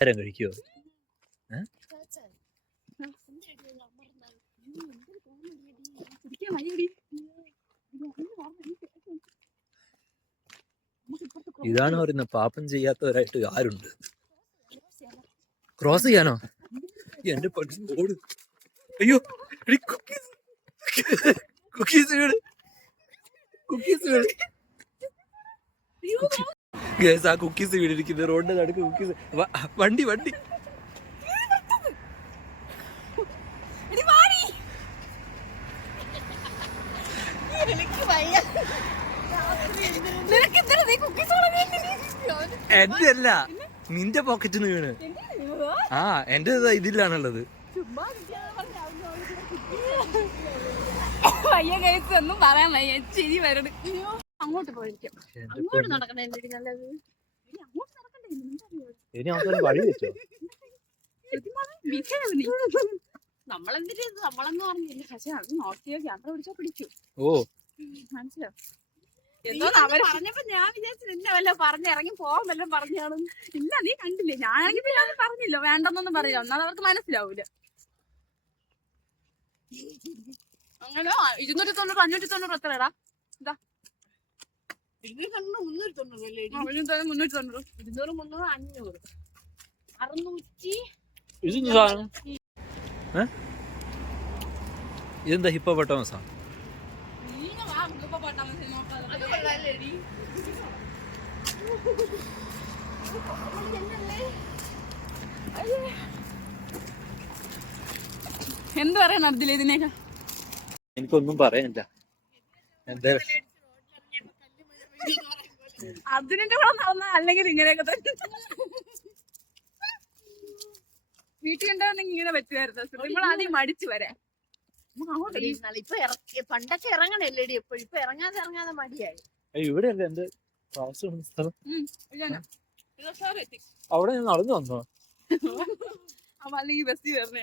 കഴിക്കുവോ? ഇതാണ് പറയുന്നത്, പാപം ചെയ്യാത്തവരായിട്ട് ആരുണ്ട്? ക്രോസ് ചെയ്യാനോ? എന്റെ ഓട്. അയ്യോ, കുക്കീസ് വീട്, കുക്കീസ് വീട്. ആ കുക്കീസ് വീടിരിക്കുന്നത് റോഡിന്റെ നടുക്ക്. കുക്കീസ് വണ്ടി വണ്ടി എന്റെ അല്ല, നിന്റെ പോക്കറ്റിന് വീണ്. ആ, എന്റെ ഇതിലാണുള്ളത്. ഒന്നും പറയാൻ വയ്യ, ചിരി വരണം. അങ്ങോട്ട് പോയിരിക്കും, അങ്ങോട്ട് നടക്കണേ. നല്ലത് വഴി വെച്ചോ? നമ്മളെന്തിനാ നമ്മളെന്ന് പറഞ്ഞില്ല, പക്ഷെ അത് നോക്കിയോ ക്യാമറ പിടിച്ചോ പിടിക്കൂ. ഓ, മനസ്സിലോ? എന്തോ അവര് പറഞ്ഞപ്പോ ഞാൻ വിചാരിച്ചു നിന്നെ വല്ല പറഞ്ഞിറങ്ങി പോവാൻ വല്ലതും പറഞ്ഞാണ്. ഇല്ല, നീ കണ്ടില്ലേ? ഞാനാണെങ്കിൽ പിന്നെ അത് പറഞ്ഞില്ലോ, വേണ്ടെന്നൊന്നും പറയില്ല. ഒന്നാമത് അവർക്ക് മനസ്സിലാവൂല. അങ്ങനെ 290 590 എത്രടാ? ഇതാ 290 390 390 200 300 500 600. ഇതെന്താ ഹിപ്പോപ്പൊട്ടാമസാ? എന്ത് പറയാൻ നടത്തില്ല ഇതിനേക്കാ? എനിക്കൊന്നും പറയാനില്ല. എന്താ അതിന്റെ കൂടെ നടന്ന അല്ലെങ്കിൽ ഇങ്ങനെയൊക്കെ തന്നെ വീട്ടിൽ ഉണ്ടായിരുന്നെങ്കിൽ ഇങ്ങനെ പറ്റുമായിരുന്നു. നമ്മൾ ആദ്യം മടിച്ചു വരാം. ഇപ്പൊ പണ്ടൊക്കെ ഇറങ്ങണല്ലേടി എപ്പോഴും. ഇപ്പൊ ഇറങ്ങാതെ മടിയായി. ഇവിടെയല്ലേ എന്റെ സ്ഥലം? അവിടെ ഞാൻ നടന്നു വന്നോ? അപ്പൊ അല്ലെങ്കിൽ ബസ്സിൽ വരണേ.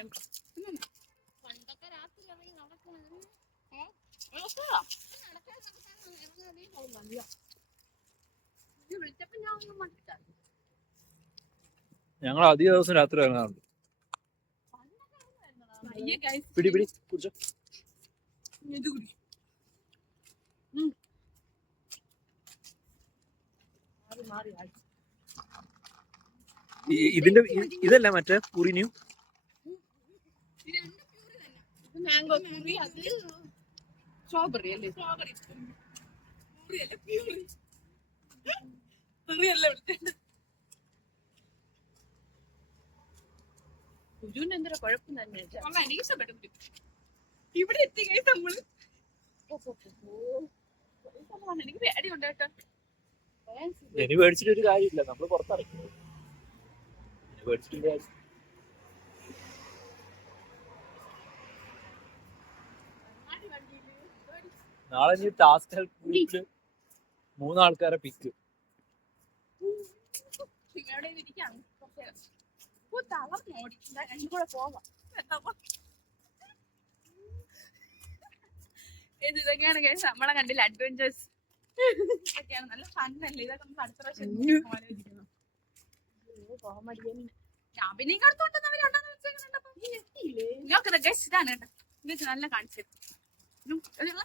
പണ്ടൊക്കെ രാത്രി ഇറങ്ങി നടക്കുന്നത് വിളിച്ചപ്പോ ഞാൻ ഒന്നും മടിച്ചാ. ഞങ്ങൾ അധിക ദിവസം രാത്രി ഇറങ്ങാറുണ്ട്. പിടി പിടി കുടിച്ചോ. ഇതിന്റെ ഇതല്ല മറ്റേ പുറിനിയും മാംഗോ പ്യൂറി, അത് സ്ട്രോബെറി അല്ലേ? സ്ട്രോബെറി എന്തൊരു കുഴപ്പം തന്നെ. ഇവിടെ എത്തി കഴിഞ്ഞ നമ്മള് എനിക്ക് പേടിയുണ്ട് കേട്ടോ. ഇനി പേടിച്ചിട്ടൊരു കാര്യമില്ല, നമ്മള് പുറത്തിറങ്ങി. നാളെ ഇനി ടാസ്ക് ഹെൽപ്പ് 3 ആൾക്കാരെ പിക്ക്. ഇതൊക്കെയാണ് നമ്മളെ കണ്ടില്ല അഡ്വഞ്ചേഴ്സ്. ഇതൊക്കെയാണ് നല്ല ഫണ്ണല്ലേ. ഇതൊക്കെ നമുക്ക് അടുത്ത പ്രാവശ്യം ഞാൻ പിന്നെ അടുത്തോണ്ടെന്നവരുണ്ടെന്ന് വെച്ചേക്കുന്നുണ്ട്. ഇതാണ് കേട്ടോ, നിങ്ങൾക്ക് നല്ല കാണിച്ചു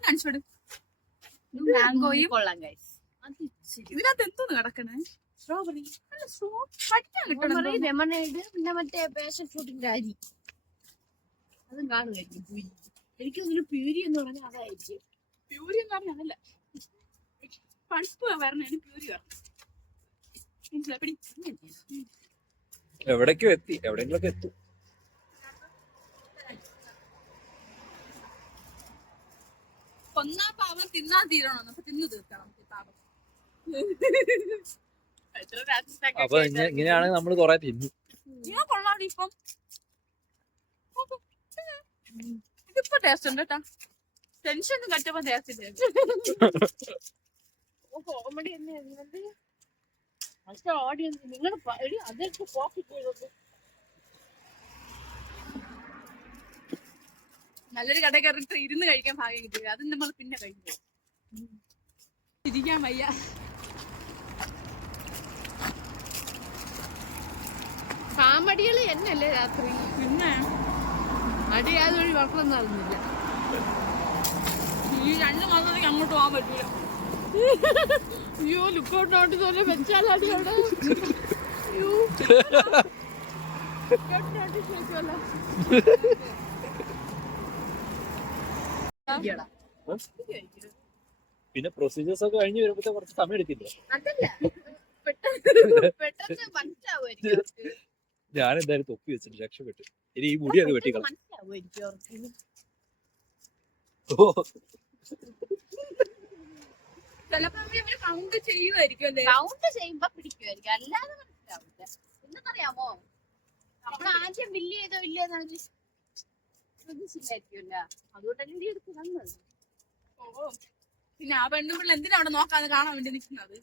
കാണിച്ചു വിടും. മാംഗോയും കൊള്ളാം ഗൈസ്. ഇതിനകത്ത് എന്തോന്ന് കിടക്കണേ? സ്ട്രോബെറി, ലെമണേഡ്, പിന്നെ മറ്റേ പാഷൻ ഫ്രൂട്ടിന്റെ അരി അതും കാണുമായിരിക്കും. പ്യൂരി, എനിക്ക് തോന്നുന്നു പ്യൂരി എന്ന് പറഞ്ഞാൽ അതായിരിക്കും. പ്യൂരി എന്ന് പറഞ്ഞാൽ അതല്ല, പൾപ്പ് വരണേ പ്യൂരി വരണം. എവിടേക്കോ എത്തി, എവിടെയെങ്കിലൊക്കെ എത്തും. കൊന്നാ പാവം തിന്നാ തീരണോ? അപ്പൊ തിന്നു തീർക്കണം പാവം. അപ്പൊ ഇങ്ങനെയാണെങ്കിൽ നമ്മള് കൊറേ തിന്നു. കൊള്ളാടി ഇപ്പം. ഇതിപ്പോ ടേസ്റ്റ് ഉണ്ട് കേട്ടാ. ടെൻഷൻ കറ്റപ്പോ ടേസ്റ്റ് ഇല്ല. കോമഡി തന്നെ. ഓഡിയൻസ് നിങ്ങൾ അതൊക്കെ പോക്കറ്റ് ചെയ്തത്. നല്ലൊരു കട കയറിട്ട് ഇരുന്ന് കഴിക്കാൻ ഭാഗ്യം കിട്ടില്ല. അത് നമ്മൾ പിന്നെ കഴിക്കും. ഇരിക്കാൻ വയ്യ. പാമ്പടികള് എന്നല്ലേ രാത്രി പിന്നെ അടി യാതൊരു വട്ടം നടന്നില്ല. ഈ 2 മാസത്തേക്ക് അങ്ങോട്ട് പോകാൻ പറ്റൂല. അയ്യോ ലുക്കൗട്ട് നോട്ടീസ് പോലെ വെച്ചാൽ അടി അവിടെ. അയ്യോ ലുക്കൗട്ട് നോട്ടീസ് വെച്ചല്ലോ. പിന്നെ പ്രൊസീജിയേഴ്സ് ഒക്കെ കഴിഞ്ഞ് വരുമ്പോഴത്തെ കുറച്ച് സമയം എടുക്കില്ല. അതല്ല പെട്ടെന്ന് മനസ്സിലാവുമായിരിക്കും. ഞാൻ എന്തായാലും തൊപ്പി വെച്ചിട്ട് രക്ഷപ്പെട്ടു. ഇനി ഈ മുടിയൊക്കെ വെട്ടിക്കളാം. മനസ്സിലാവുമായിരിക്കും അവർക്ക്. ചിലപ്പോ അവര് കൗണ്ട് ചെയ്യുമായിരിക്കും അല്ലേ? കൗണ്ട് ചെയ്യുമ്പോ പിടിക്കുമായിരിക്കും, അല്ലാതെ മനസ്സിലാവില്ല. എന്തെന്നറിയാമോ, നമ്മൾ ആദ്യം ബില്ല് ചെയ്തോ ഇല്ലെന്ന് അവര് ശ്രദ്ധിച്ചില്ലായിരിക്കുമല്ല, അതുകൊണ്ടല്ലേ എടുത്ത് തന്നത്. ഓ പിന്നെ ആ പെണ്ണുപിള്ള എന്തിനാ അവിടെ നോക്കാതെ കാണാൻ വേണ്ടി നിൽക്കുന്നത്?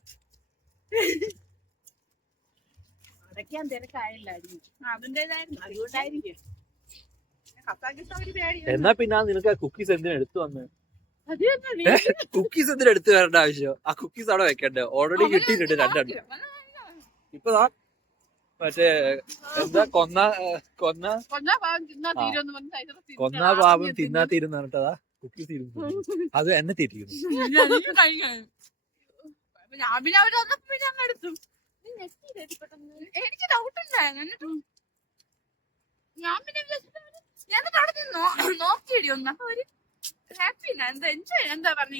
അടയ്ക്കാൻ തിരക്കായില്ലായിരിക്കും, അതിന്റേതായിരുന്നു. അതുകൊണ്ടായിരിക്കും. കസാക്കിട്ട് അവര് പേടി. എന്നാ പിന്നെ നിനക്ക് ആ കുക്കീസ് എന്തിനാ എടുത്തു വന്ന്? അത് തന്നെ കുക്കീസ് എന്തിനാ എടുത്തു വരേണ്ട ആവശ്യം? ആ കുക്കീസ് അവിടെ വെക്കണ്ടേ? ഓൾറെഡി കിട്ടിയിട്ടുണ്ട് 2. ഇപ്പതാ മറ്റേ എന്താ കൊന്ന പാപം തിന്നാ തീരുന്ന പറഞ്ഞിട്ടതാ കുക്കീസ് തീരുന്നു. അത് എന്നെ തീറ്റിക്കുന്നു. ഞാൻ പിന്നെ അവര് വന്നപ്പോ പിന്നെ അങ്ങ് എടുത്തു. എനിക്ക് ഡൗട്ട് ഉണ്ടായിരുന്നു. എന്നിട്ടും ഞാൻ പിന്നെ ഞാൻ അവിടെ നിന്ന് നോക്കിയിടി ഒന്ന്. അപ്പൊ ഒരു ഹാപ്പി എന്താ എൻജോയ് എന്താ പറഞ്ഞു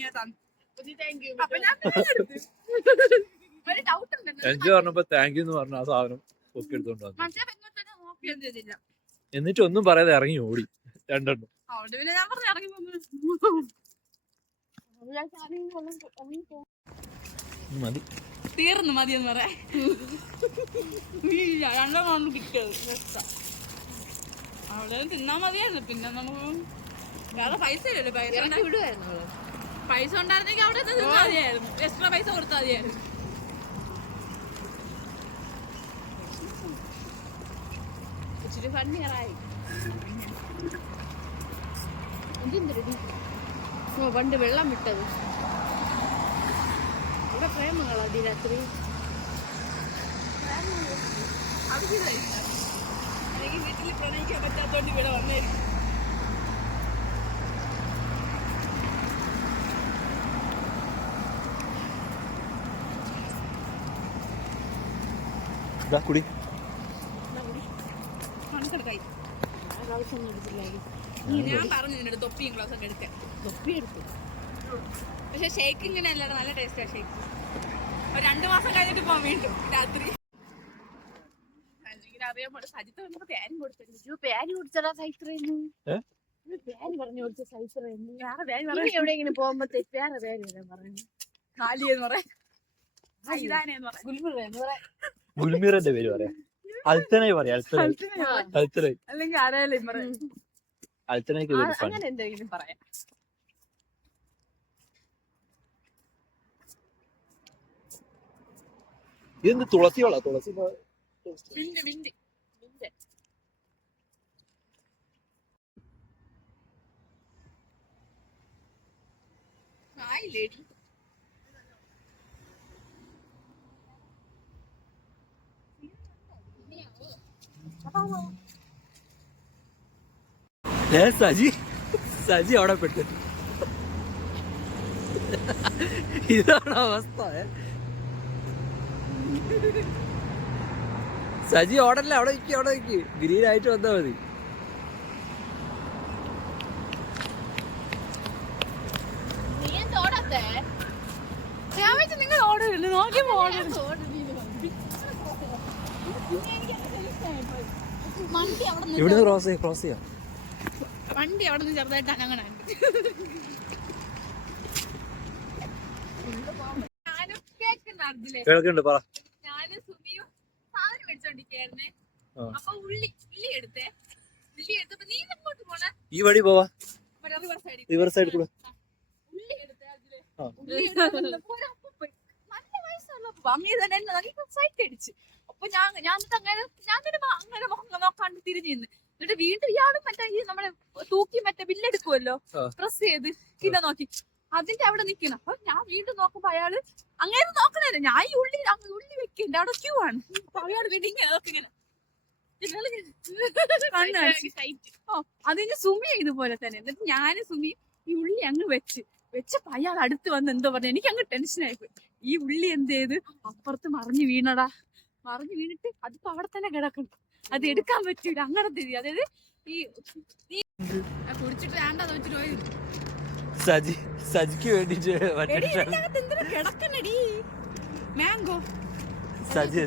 അപ്പൊ ഞാൻ ഒരു ഡൗട്ട് ഉണ്ട്. എൻജോയ് പറഞ്ഞപ്പോ താങ്ക് യു എന്ന് പറഞ്ഞ ആ സാധനം ഒക്കെ എടുത്തോണ്ട് വന്നു. മറ്റേ പെണ്ണെ നോക്കിയൊന്നും ചെയ്തില്ല. എന്നിട്ട് ഒന്നും പറയാതെ ഇറങ്ങി ഓടി 2. അവിടെ പിന്നെ ഞാൻ പറഞ്ഞു ഇറങ്ങി മതി, തീർന്നു മതിയെന്ന് പറയാ. 2 മാസം കിട്ടിയത് അവിടെ തിന്നാ മതിയായിരുന്നു. പിന്നെ നമുക്ക് വേറെ പൈസ ഇല്ലല്ലോ. പൈസ ഉണ്ടായിരുന്നെങ്കിൽ അവിടെ തിന്നാ മതിയായിരുന്നു. എക്സ്ട്രാ പൈസ കൊടുത്താൽ മതിയായിരുന്നു. ഇച്ചിരി ഫണ്ണിയറായി. പണ്ട് വെള്ളം വിട്ടത് ഇവിടെ പ്രേമങ്ങളാടി രാത്രി. അല്ലെങ്കിൽ വീട്ടിൽ പ്രണയിക്കാൻ പറ്റാത്തോണ്ട് ഇവിടെ വന്നായിരിക്കും. കുടി കണക്കെടുക്കായി. ഞാൻ പറഞ്ഞു നിന്റെ തൊപ്പിയും ഗ്ലാസ് ഒക്കെ എടുക്കാൻ. തൊപ്പി എടുത്തു. പക്ഷെ ഷേക്ക് ഇങ്ങനെ അല്ലാതെ നല്ല ടേസ്റ്റാ ഷേക്ക്. 2 മാസം കഴിഞ്ഞിട്ട് പോവാൻ വീണ്ടും രാത്രി. അറിയാൻ പാടില്ല. സജിത്ത് വന്നപ്പോ പേരും കൊടുത്തു. പേര് കുടിച്ചടാ സൈത്രന്ന്. പേര് പറഞ്ഞു കൊടുത്ത സൈത്രന്ന്. വേറെ പേര് എവിടെയെങ്കിലും പോകുമ്പോ വേറെ പേര് പറയുന്നു. കാലിയെന്ന് പറയാം, ഇതാനെന്ന് പറയാം, ഗുൽമീറിന്റെ പേര് പറയാം. അൽത്തനായി പറയാം. അൽത്തനായി അല്ലെങ്കിൽ ആരായാലും പറയാം. അൽത്തനായിക്ക് അങ്ങനെ എന്തെങ്കിലും പറയാം. ഇതെന്ത് തുളസി വെള്ളം? തുളസി മിന്റ് ആയില്ലേടി. സജി അവിടെ പെട്ട്. ഇതാണ് അവസ്ഥ. സജി ഓടല്ലേ, അവിടെ നിൽക്കി ഗ്രീനായിട്ട് വന്നാ മതി. ഞാൻ വെച്ച് നിങ്ങൾ ഓടരുത്, നോക്കി ഓടരുത്. ഇവിടെ ക്രോസ് ചെയ്യാം. വണ്ടി അവിടെ നിന്ന് ചെറുതായിട്ട് അങ്ങനെ ഞാനും കേൾക്കുന്നുണ്ട്. പറ. ഞാനും സുമിയും സാധനം മേടിച്ചോണ്ടിരിക്കായിരുന്നേ. അപ്പൊ ഉള്ളി എടുത്തേ. ഉള്ളി എടുത്തപ്പോ നീ അങ്ങോട്ട് പോണേ. ഈ വഴി പോവാ. റിവർ സൈഡ് കൂടെ ഉള്ളി എടുത്തേ. അതില് നല്ല വയസ്സുള്ള അമ്മയെ തന്നെ സൈറ്റ് അടിച്ച്. അപ്പൊ ഞാൻ അങ്ങനെ മുഖം നോക്കാണ്ട് തിരിഞ്ഞു നിന്ന്. എന്നിട്ട് വീണ്ടും ഇയാളും മറ്റേ ഈ നമ്മളെ തൂക്കി മറ്റേ ബില്ലെടുക്കുമല്ലോ, പ്രസ് ചെയ്ത് കിലോ നോക്കി അതിന്റെ അവിടെ നിക്കണം. അപ്പൊ ഞാൻ വീണ്ടും നോക്കുമ്പോ അയാള് അങ്ങനെ നോക്കണല്ലോ. ഞാൻ ഈ ഉള്ളി വെക്കണ്ട അവിടെ ക്യൂ ആണ്. അപ്പൊ അയാൾ വീണ്ടും ഇങ്ങനെ അതിന് സുമി ഇതുപോലെ തന്നെ. എന്നിട്ട് ഞാനും സുമി ഈ ഉള്ളി അങ്ങ് വെച്ചപ്പോ അയാൾ അടുത്ത് വന്ന് എന്തോ പറഞ്ഞു. എനിക്ക് അങ്ങ് ടെൻഷനായി പോയി. ഈ ഉള്ളി എന്ത് ചെയ്ത് അപ്പുറത്ത് മറിഞ്ഞു വീണടാ. മറിഞ്ഞു വീണിട്ട് അതിപ്പോ അവിടെ തന്നെ കിടക്കണം. അത് എടുക്കാൻ പറ്റൂല. അങ്ങനത്തെ അതായത് ഈ കുടിച്ചിട്ട് വേണ്ടെന്ന് വെച്ചിട്ട് പോയി. സജിക്ക് വേണ്ടിട്ട് കിടക്കണടി മാംഗോ.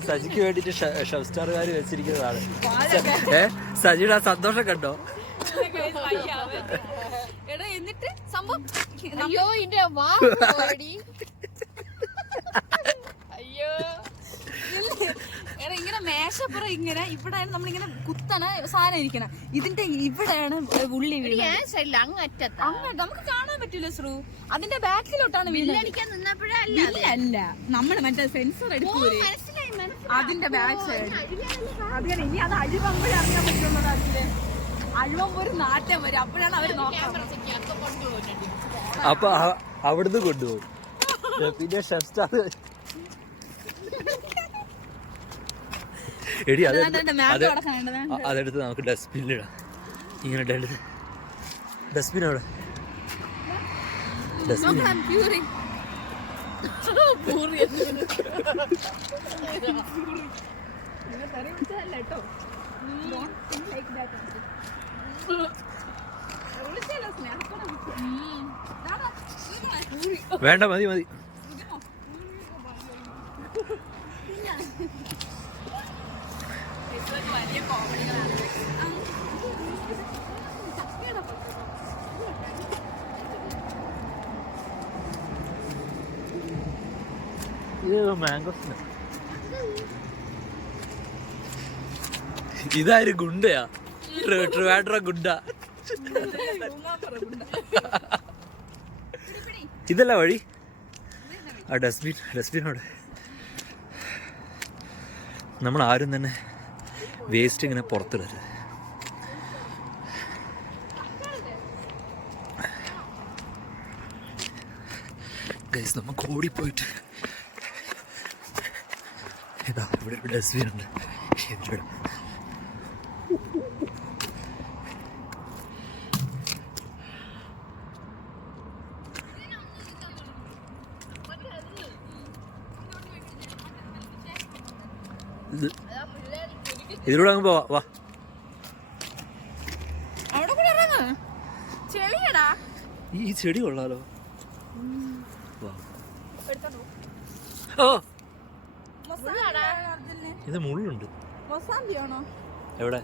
സജിക്ക് വേണ്ടിട്ട് ഷെഫ് സ്റ്റാറുകാര് വെച്ചിരിക്കുന്നതാണ്. സജിയുടെ ആ സന്തോഷം കണ്ടോ? എടാ എന്നിട്ട് സംഭവം അയ്യോ ഇന്റെ അയ്യോ എടാ ഇങ്ങനെ മേശപ്പുറം ഇങ്ങനെ ഇവിടെയാണ് നമ്മളിങ്ങനെ കുത്തണ സാധനം ഇരിക്കണം. ഇതിന്റെ ഇവിടെയാണ് ഉള്ളി വീഴുന്നത്. അങ്ങ് നമുക്ക് കാണാൻ പറ്റൂല ശ്രു. അതിന്റെ ബാക്കിലോട്ടാണ് വില്ലടിക്കാൻ നിന്നപ്പോഴല്ല അല്ല നമ്മള് മറ്റേ സെൻസർ എടുക്കൂലേ അതിന്റെ ബാക്ക് സൈഡ്. അതിന് ഇനി അത് അഴിവമ്പോഴേ അറിയാൻ പറ്റുള്ളത്. അതില് അഴിവമ്പോ ഒരു നാട്ടം വരും. അപ്പോഴാണ് അവര് നോക്കാൻ. അപ്പൊ അവിടുന്ന് കൊണ്ടുപോകും. പിന്നെ ഷെഫ് സ്റ്റാർ എടി അതെടുത്ത് നമുക്ക് ഡസ്റ്റ്ബിന്നിലിടാം. ഇങ്ങനെ ഡസ്റ്റ്ബിൻ അവിടെ ഡസ്റ്റ്ബിൻ വേണ്ട മതി മതി. വലിയ കോമഡികളാണ്. മാംഗോസിന് ഇതായൊരു ഗുണ്ടയാ. ട്രിവാൻഡ്രം ഗുണ്ട. ഇതല്ല വഴി. ആ ഡസ്റ്റ്ബിനോട് നമ്മൾ ആരും തന്നെ വേസ്റ്റ് ഇങ്ങനെ പുറത്തിടരുത്. ഗൈസ് നമുക്ക് ഓടിപ്പോയിട്ട് ഇതാ ഇവിടെ ഒരു ഡസ്റ്റ്ബിൻ ഉണ്ട്. ഇതിലിടാം. ഇതിലൂടെ അങ്ങ് പോവാ. വാ അവിടെ കൂടെ ഇറങ്ങ ചെളിയടാ. ഈ ചെടി കൊള്ളാലോ. ഓ ഇത് മുള്ളുണ്ട്. മൊസാമ്പിയാണോ? എവിടെ?